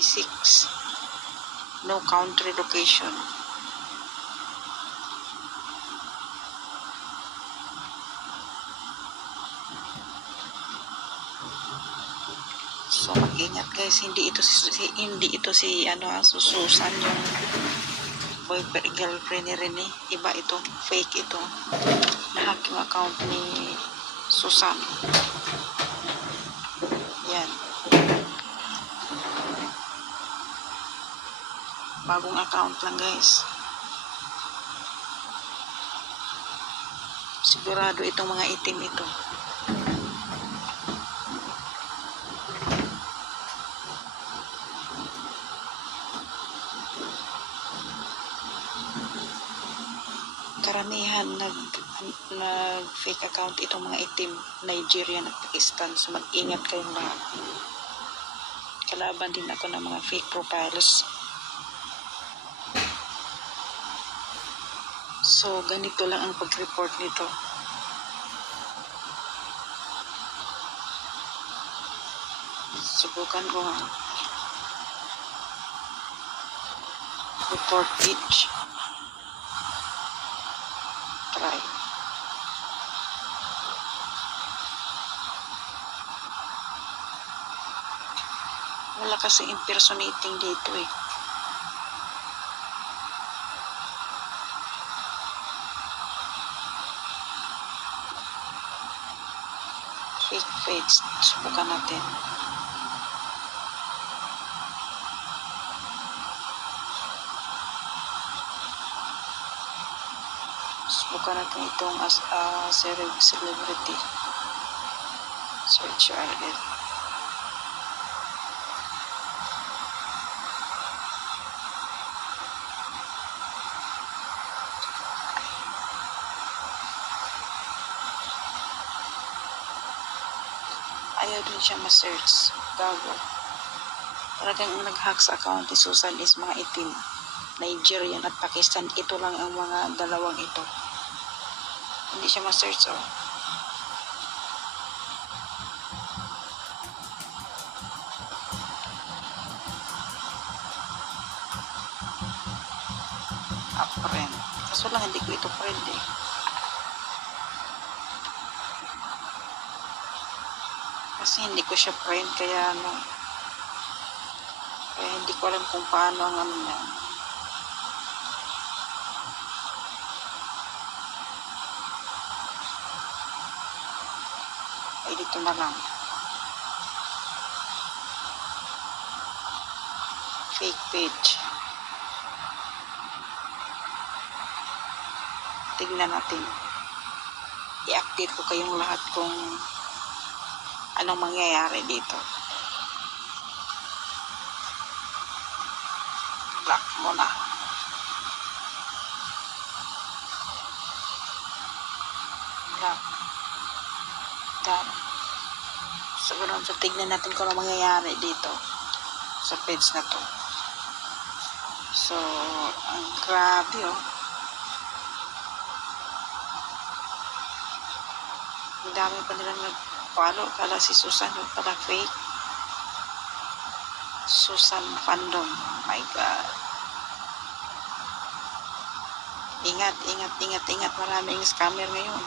6. No country location. So mag-ingat guys, hindi ito si Susan yung boyfriend girlfriend ni Rene. Iba ito, fake ito. Na-hack yung account ni Susan. Yan. Bagong account lang guys. Sigurado itong mga itim ito. Karamihan nag fake account itong mga itim, Nigerian at Pakistan. So mag-ingat kayong lahat. Kalaban din ako ng mga fake profiles. So ganito lang ang pag-report nito. Subukan ko nga. Report page. Try. Wala kasi impersonating dito eh. Fake page. Subukan natin. Subukan natin itong as a celebrity. Search URL. Ayaw din siya ma-search. Gago. Talagang nag-hack sa account ni Susan is mga itim. Nigerian at Pakistan. Ito lang ang mga dalawang ito. Hindi siya ma-search oh. Friend. Kaso lang hindi ko ito friend eh. Kasi hindi ko siya friend kaya kaya hindi ko alam kung paano ang niya. Ay dito na lang. Fake page. Tignan natin. I-update ko kayong lahat kung anong mangyayari dito. Block mo na. Block. Done. So tignan natin kung anong mangyayari dito sa page na to. So, ang grabe oh. Ang dami pa nilang nag-follow. Kala si Susan yung pala fake. Susan fandom. My God. Ingat. Maraming scammer ngayon.